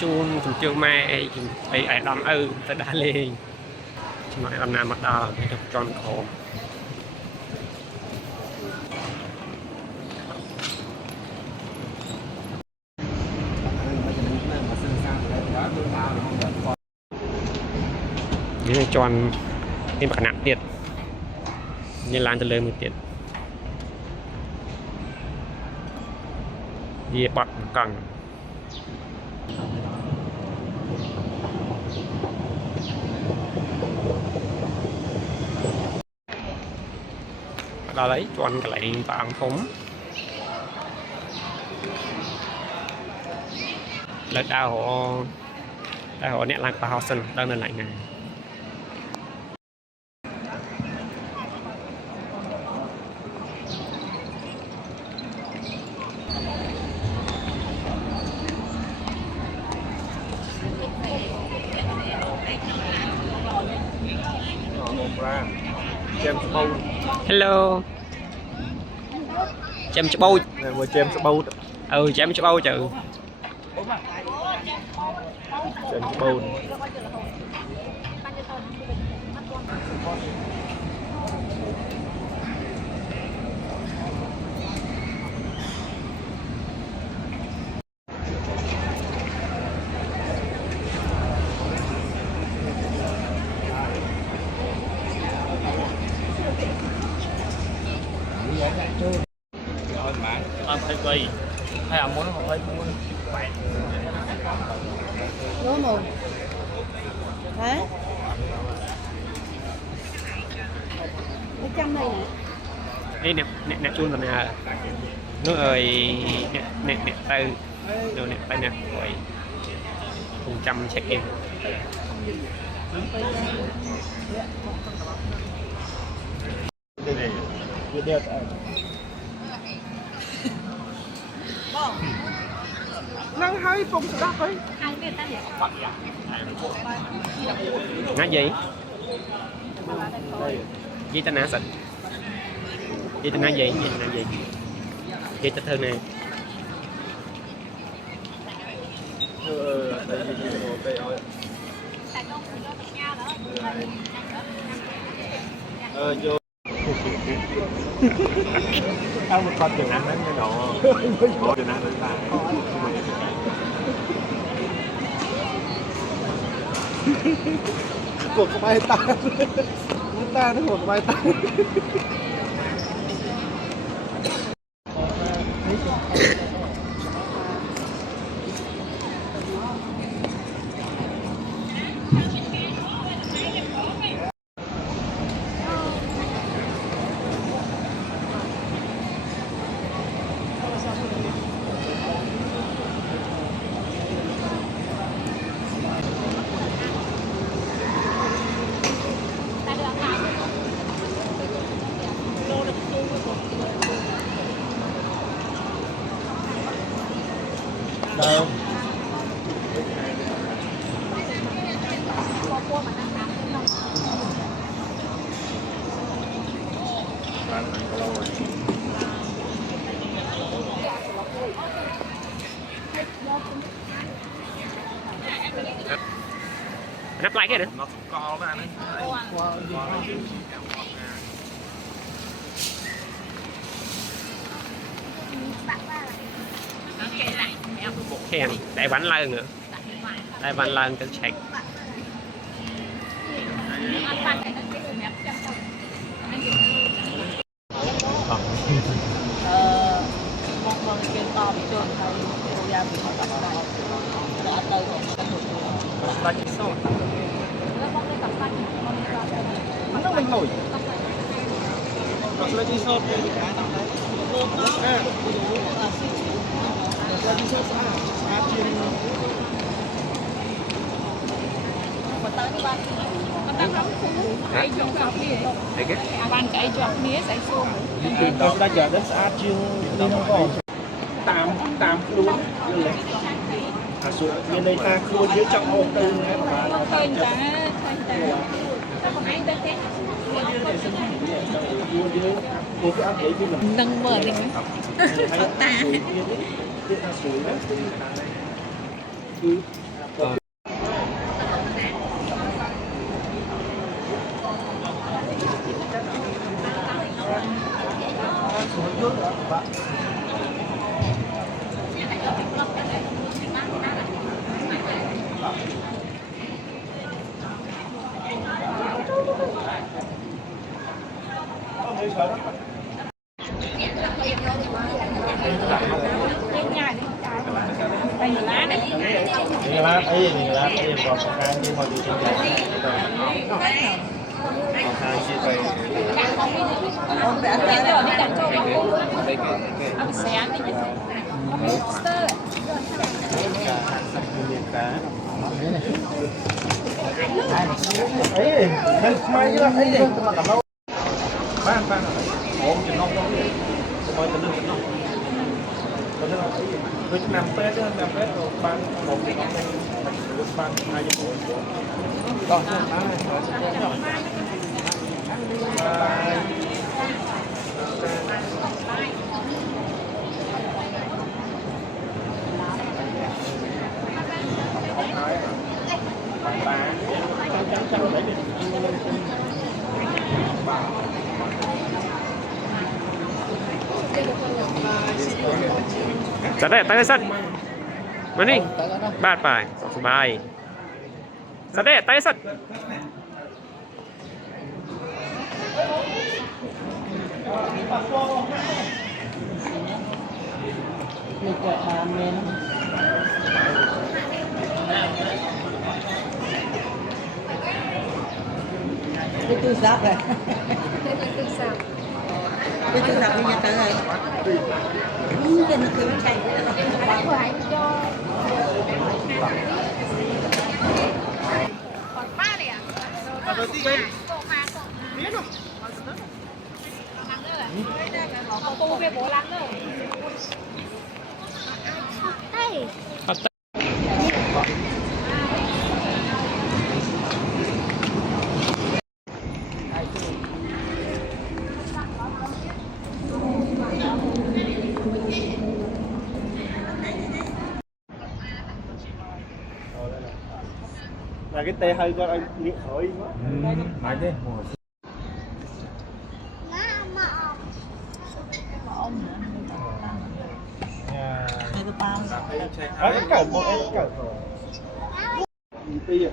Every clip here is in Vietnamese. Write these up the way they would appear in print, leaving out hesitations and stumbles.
chun chùm chương mai ai đòn ta đã lên chúng nói làm nào mặt đỏ để được tròn khổ như tròn thêm khả năng tiền như lan từ lời một tiền đi bọt cần đó lấy tròn cái lại tảng thống lợi đào họ nẹt lạc vào sân đang lên lại này hello chém cho bâu chém cho bâu chém cho bâu chữ chém cho bâu ăn thấy cây hay là muốn không thấy muốn đúng rồi hả cái trăm này đây nè chun rồi nè nó ơi nè tay đồ nè tay nè rồi cùng trăm check in năng hai phòng sẽ đáp ấy ngã gì ta nã sạch gì ta nã gì gì ta thương nè vô ăn một con chừng ăn đến cái độ bộ chừng ăn đến ta cuộc bay ta ta nó cuộc bay ta đâu nắp lại cái nữa nó co với anh ấy khen đại bánh lần nữa đại bánh lần cho check con kêu to bị trơn thôi cô ra bị họ tập đầu đã tới ta chỉ sâu nó mình nổi nó chỉ sâu ban chạy cho mía chạy xuống đó đã giờ đến xã chuyên lên không còn tạm luôn như đây ta luôn dưới trong hồn tư nâng mờ lên ta คือ ไปอยู่ร้านไหน นี่ร้านไอ้นี่ร้านไอ้บอกของการที่พอดีจังเลยของการที่ไป เอาไปอันนี้นี่แต่โจ้ก็พูดเอาไปแสนนี่เตอร์ เรียนการเอ้ยมันมาเยอะไอ้เด็กมากับเราบ้านผมจะนอกต้องสบายจะเรื่องจะนอกตอนนั้นเราจะนำเป็ดบ้านผมจะนอกบ้านนายกก็จะได้ไปสัตว์มานี่บ้านไปสบายจะได้ไปสัตว์ มีเกิดมาเมนไปตู้ซับเลยไปตู้ซับมีเตอร์เลยเป็นคือไม่ใช่ปูไปโบราณเลย là cái tê hơi con anh nghĩ khỏi quá mãi thế cái cậu một em cậu đi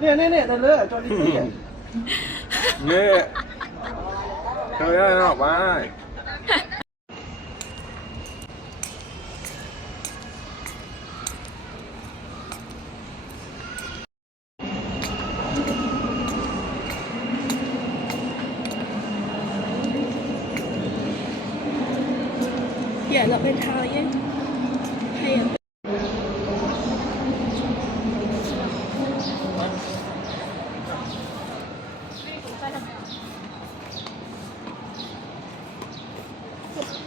nè thằng lứa cho đi nè trời ơi nó học ai Dạ là bên thao nhé. Hay à?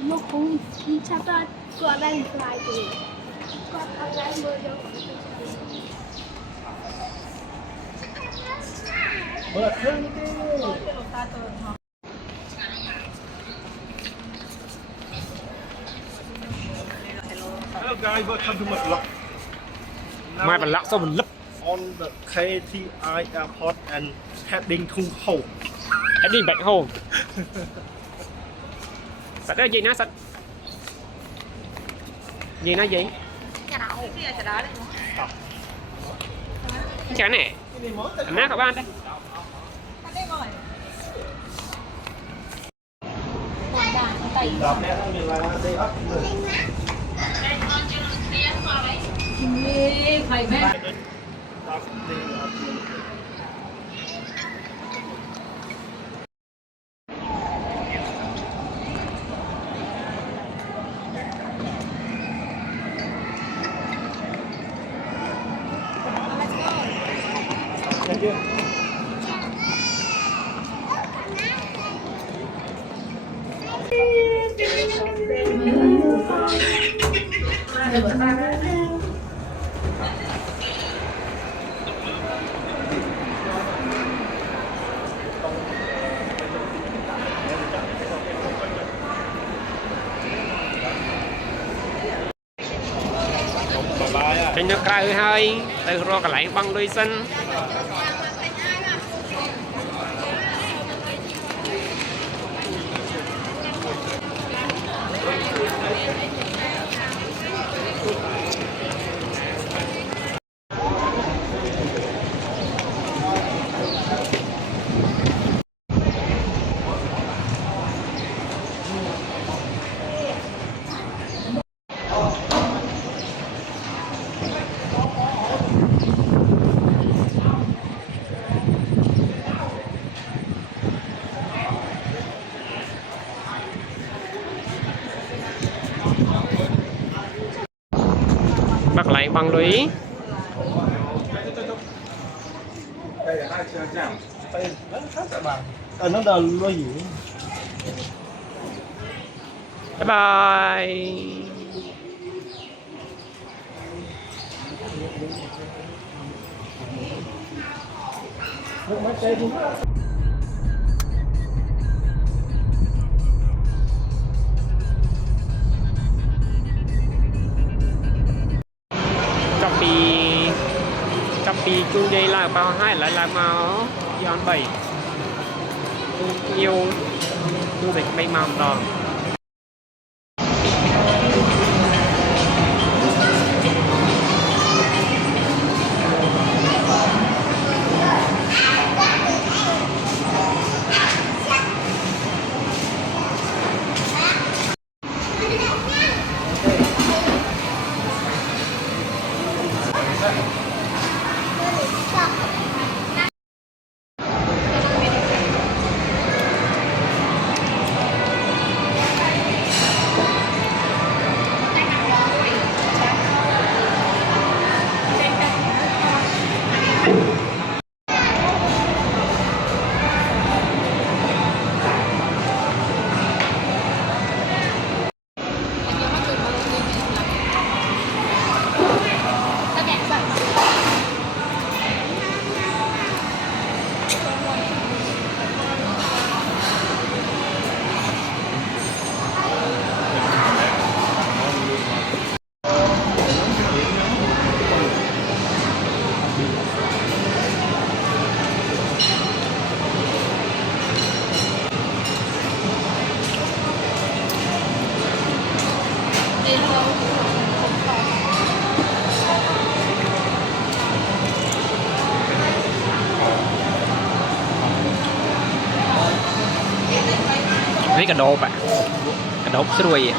Nó cũng chắc là qua đây lại thì qua thằng gái mưa vô. bớt thương đi Hello guys, welcome to my vlog. ไม่เป็นลักษณ์มันลับ On the KTI airport and heading to home. ไอ้นี่แบ็คโฮมสัตว์ได้ยิงนะสัตว์ยิงนะยิงchả nè anh nát các bạn đây Đọc nè, mình là đây ấp. phải mẹ Thank you. mình nó cày hơi từ rồi cả lại băng đôi sân bác lại băng đôi đây là hai trường chạm đây rất khác cả bạn nó đờ lôi gì bye bye nước mắt đây đi trong pi chu dây là bao hai lại là màu giòn 7 nhiều du lịch bay màu đỏ với cả đồ bạn cả đồ xuôi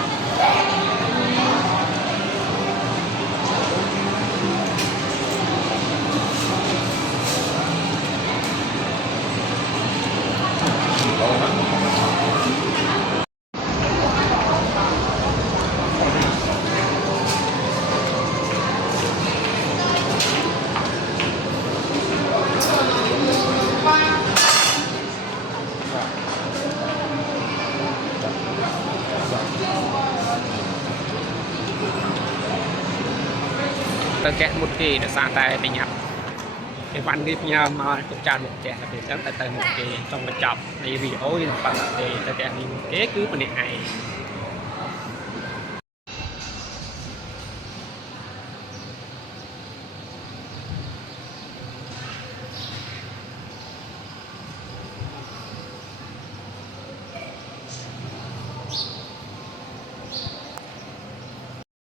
tôi kẹt một kỳ để xa tay để nhập cái văn nghiệp nhau mà cũng tràn một kẹt là phải tới một kỳ trong cái chọc này video như là bằng để tôi kẹt mình kế cứ vấn đề này